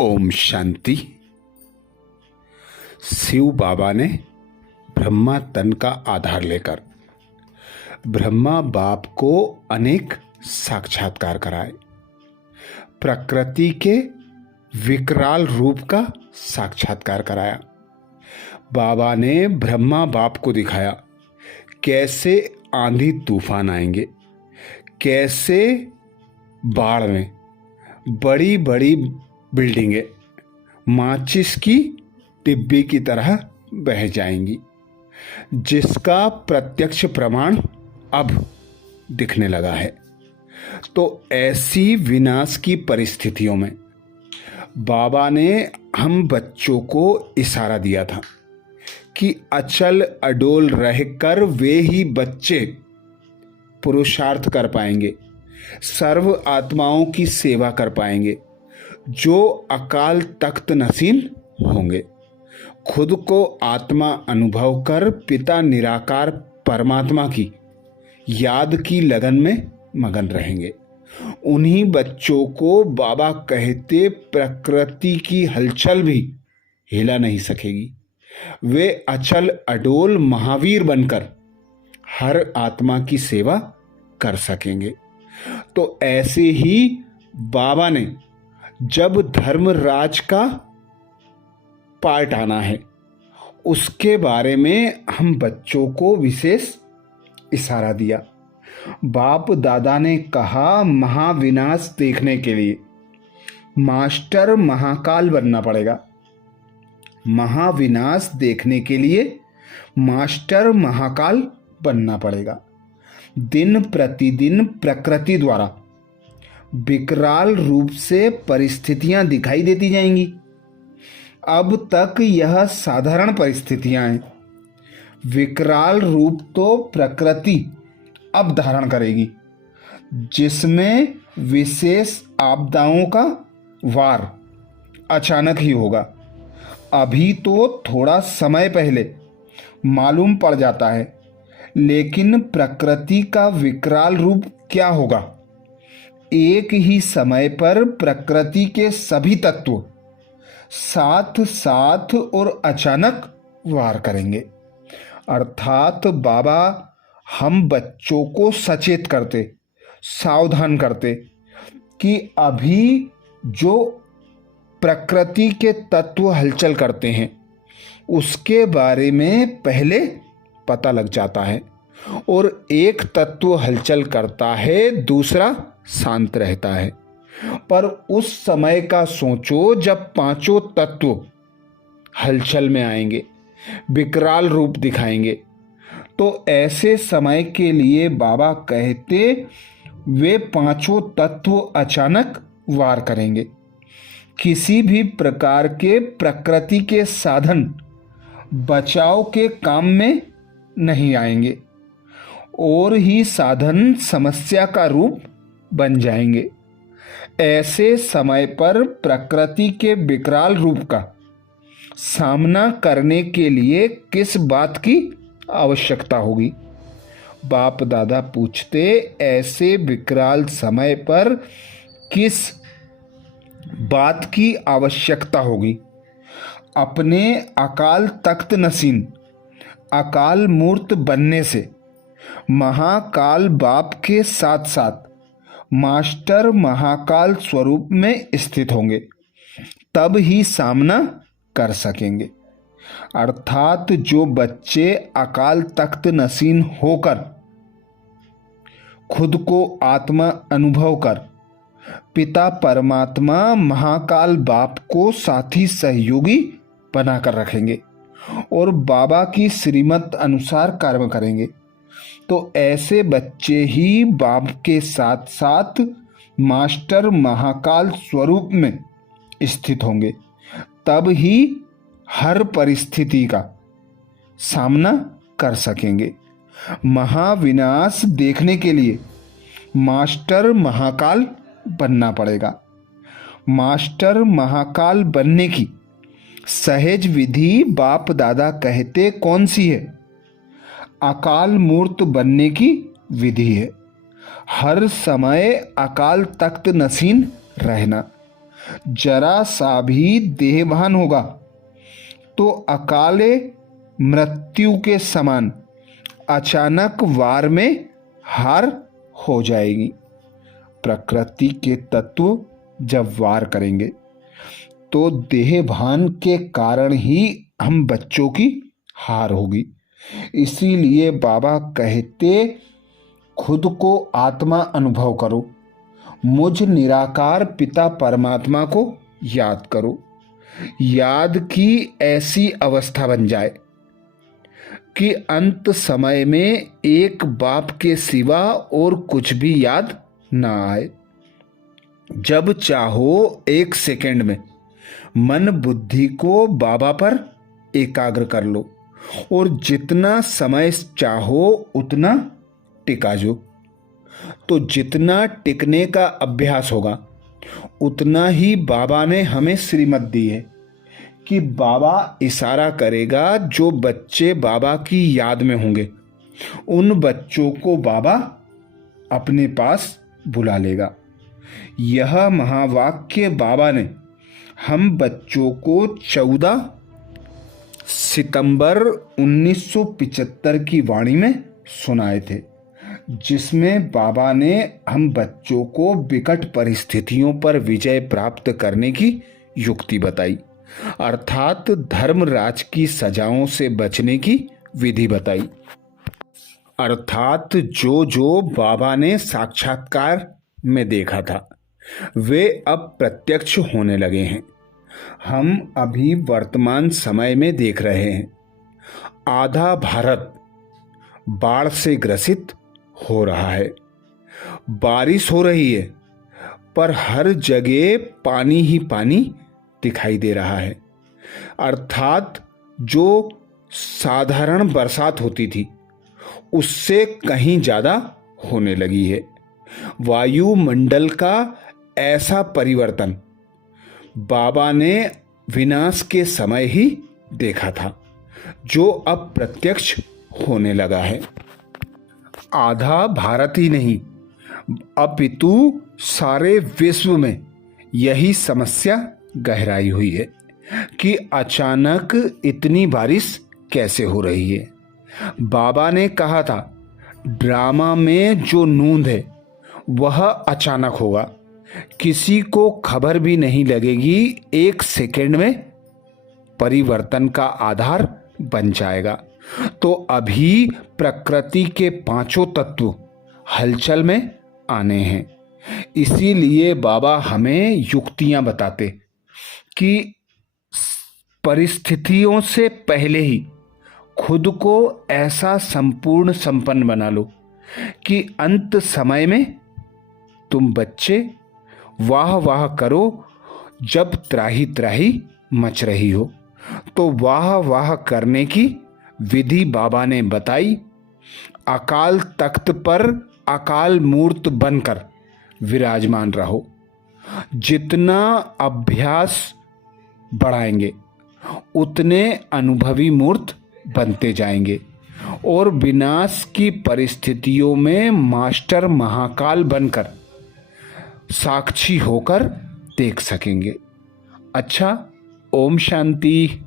ओम शांति। शिव बाबा ने ब्रह्मा तन का आधार लेकर ब्रह्मा बाप को अनेक साक्षात्कार कराए। प्रकृति के विकराल रूप का साक्षात्कार कराया। बाबा ने ब्रह्मा बाप को दिखाया कैसे आंधी तूफान आएंगे, कैसे बाढ़ में बड़ी बड़ी बिल्डिंगें माचिस की डिब्बी की तरह बह जाएंगी, जिसका प्रत्यक्ष प्रमाण अब दिखने लगा है। तो ऐसी विनाश की परिस्थितियों में बाबा ने हम बच्चों को इशारा दिया था कि अचल अडोल रहकर वे ही बच्चे पुरुषार्थ कर पाएंगे, सर्व आत्माओं की सेवा कर पाएंगे, जो अकाल तख्त नसीन होंगे। खुद को आत्मा अनुभव कर पिता निराकार परमात्मा की याद की लगन में मगन रहेंगे। उन्हीं बच्चों को बाबा कहते प्रकृति की हलचल भी हिला नहीं सकेगी। वे अचल अडोल महावीर बनकर हर आत्मा की सेवा कर सकेंगे। तो ऐसे ही बाबा ने जब धर्मराज का पार्ट आना है, उसके बारे में हम बच्चों को विशेष इशारा दिया। बाप दादा ने कहा, महाविनाश देखने के लिए मास्टर महाकाल बनना पड़ेगा। महाविनाश देखने के लिए मास्टर महाकाल बनना पड़ेगा। दिन प्रतिदिन प्रकृति द्वारा विकराल रूप से परिस्थितियां दिखाई देती जाएंगी। अब तक यह साधारण परिस्थितियां हैं। विकराल रूप तो प्रकृति अब धारण करेगी, जिसमें विशेष आपदाओं का वार अचानक ही होगा। अभी तो थोड़ा समय पहले मालूम पड़ जाता है, लेकिन प्रकृति का विकराल रूप क्या होगा। एक ही समय पर प्रकृति के सभी तत्व साथ साथ और अचानक वार करेंगे। अर्थात बाबा हम बच्चों को सचेत करते, सावधान करते कि अभी जो प्रकृति के तत्व हलचल करते हैं उसके बारे में पहले पता लग जाता है। और एक तत्व हलचल करता है, दूसरा शांत रहता है। पर उस समय का सोचो जब पांचों तत्व हलचल में आएंगे, विकराल रूप दिखाएंगे। तो ऐसे समय के लिए बाबा कहते वे पांचों तत्व अचानक वार करेंगे। किसी भी प्रकार के प्रकृति के साधन बचाव के काम में नहीं आएंगे, और ही साधन समस्या का रूप बन जाएंगे। ऐसे समय पर प्रकृति के विकराल रूप का सामना करने के लिए किस बात की आवश्यकता होगी? बाप दादा पूछते, ऐसे विकराल समय पर किस बात की आवश्यकता होगी? अपने अकाल तख्त नसीन अकाल मूर्त बनने से महाकाल बाप के साथ साथ मास्टर महाकाल स्वरूप में स्थित होंगे, तब ही सामना कर सकेंगे। अर्थात जो बच्चे अकाल तख्त नसीन होकर खुद को आत्मा अनुभव कर पिता परमात्मा महाकाल बाप को साथी सहयोगी बनाकर रखेंगे और बाबा की श्रीमत अनुसार कर्म करेंगे, तो ऐसे बच्चे ही बाप के साथ साथ मास्टर महाकाल स्वरूप में स्थित होंगे। तब ही हर परिस्थिति का सामना कर सकेंगे। महाविनाश देखने के लिए मास्टर महाकाल बनना पड़ेगा। मास्टर महाकाल बनने की सहज विधि बाप दादा कहते कौन सी है? अकाल मूर्त बनने की विधि है। हर समय अकाल तख्त नसीन रहना, जरा सा भी देहभान होगा तो अकाले मृत्यु के समान अचानक वार में हार हो जाएगी। प्रकृति के तत्व जब वार करेंगे तो देहभान के कारण ही हम बच्चों की हार होगी। इसीलिए बाबा कहते, खुद को आत्मा अनुभव करो, मुझ निराकार पिता परमात्मा को याद करो। याद की ऐसी अवस्था बन जाए कि अंत समय में एक बाप के सिवा और कुछ भी याद ना आए। जब चाहो एक सेकंड में मन बुद्धि को बाबा पर एकाग्र कर लो और जितना समय चाहो उतना टिका जो। तो जितना टिकने का अभ्यास होगा उतना ही बाबा ने हमें श्रीमत दी है कि बाबा इशारा करेगा, जो बच्चे बाबा की याद में होंगे उन बच्चों को बाबा अपने पास बुला लेगा। यह महावाक्य बाबा ने हम बच्चों को 14 सितंबर 1975 की वाणी में सुनाए थे, जिसमें बाबा ने हम बच्चों को विकट परिस्थितियों पर विजय प्राप्त करने की युक्ति बताई, अर्थात धर्मराज की सजाओं से बचने की विधि बताई। अर्थात जो जो बाबा ने साक्षात्कार में देखा था वे अब प्रत्यक्ष होने लगे हैं। हम अभी वर्तमान समय में देख रहे हैं, आधा भारत बाढ़ से ग्रसित हो रहा है। बारिश हो रही है पर हर जगह पानी ही पानी दिखाई दे रहा है। अर्थात जो साधारण बरसात होती थी उससे कहीं ज्यादा होने लगी है। वायुमंडल का ऐसा परिवर्तन बाबा ने विनाश के समय ही देखा था, जो अब प्रत्यक्ष होने लगा है। आधा भारत ही नहीं अपितु सारे विश्व में यही समस्या गहराई हुई है कि अचानक इतनी बारिश कैसे हो रही है। बाबा ने कहा था, ड्रामा में जो नूंद है वह अचानक होगा, किसी को खबर भी नहीं लगेगी, एक सेकंड में परिवर्तन का आधार बन जाएगा। तो अभी प्रकृति के पांचों तत्व हलचल में आने हैं। इसीलिए बाबा हमें युक्तियां बताते कि परिस्थितियों से पहले ही खुद को ऐसा संपूर्ण संपन्न बना लो कि अंत समय में तुम बच्चे वाह वाह करो। जब त्राही त्राही मच रही हो तो वाह वाह करने की विधि बाबा ने बताई। अकाल तख्त पर अकाल मूर्त बनकर विराजमान रहो। जितना अभ्यास बढ़ाएंगे उतने अनुभवी मूर्त बनते जाएंगे और विनाश की परिस्थितियों में मास्टर महाकाल बनकर साक्षी होकर देख सकेंगे। अच्छा, ओम शांति।